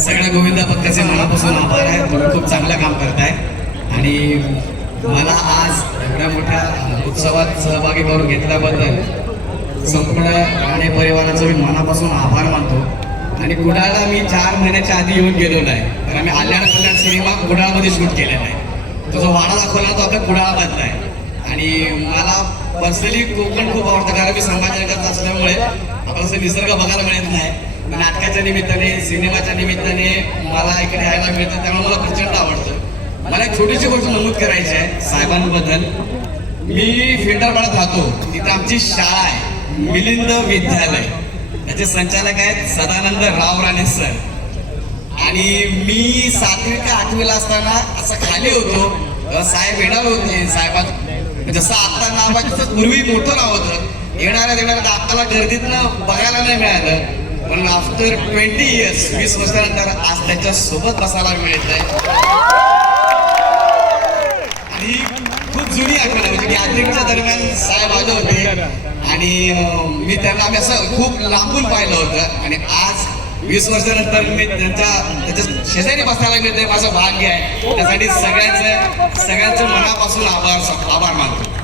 सगळ्या गोविंदा पथकाचे मनापासून आभार आहे. तुम्ही खूप चांगलं काम करताय आणि मला आज एवढ्या मोठ्या उत्सवात सहभागी करून घेतल्याबद्दल संपूर्ण राणे परिवाराचं मी मनापासून आभार मानतो. आणि कुडाळला मी 4 महिन्याच्या आधी येऊन गेलो नाही, तर आम्ही आल्याण कल्याण सिनेमा कुडाळमध्ये शूट केलेला आहे. तो जो वाडा दाखवला तो आपल्या कुडाळमधला आहे. आणि मला पर्सनली कोकण खूप आवडतं, कारण मी संभाजीनगरचा असल्यामुळे आपल्याला असं निसर्ग बघायला मिळत नाही. नाटकाच्या निमित्ताने, सिनेमाच्या निमित्ताने मला इकडे यायला मिळतं, त्यामुळे मला प्रचंड आवडतं. मला एक छोटीशी गोष्ट नमूद करायची आहे साहेबांबद्दल. मी फिल्टरपाड्यात राहतो, तिथे आमची शाळा आहे मिलिंद विद्यालय. त्याचे संचालक आहेत सदानंद राव राणे सर. आणि मी 7वी का 8वीला असताना असं खाली होतो, साहेब येणार होते. साहेबांचं जसं आता नाव आहे तसं पूर्वी मोठं नाव होतं. येणाऱ्या आपल्याला गर्दीतनं बघायला नाही मिळालं, पण आफ्टर 20 इयर्स 20 वर्षानंतर आज त्याच्या सोबत बसायला मिळतंय. आणि खूप जुनी आठवण आहे, म्हणजे गॅदरिंगच्या दरम्यान साहेब आले होते आणि मी त्यांना आम्ही असं खूप लांबून पाहिलं होतं. आणि आज 20 वर्षानंतर मी त्याच्या शेजारी बसायला मिळते, माझं भाग्य आहे. त्यासाठी सगळ्यांचं मनापासून आभार मानतो.